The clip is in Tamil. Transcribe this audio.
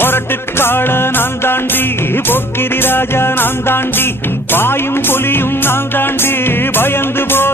மொரட்டுக்காள நான் தாண்டி, போக்கிரி ராஜா நான் தாண்டி, பாயும் புலியும் நான் தாண்டி, பயந்து போக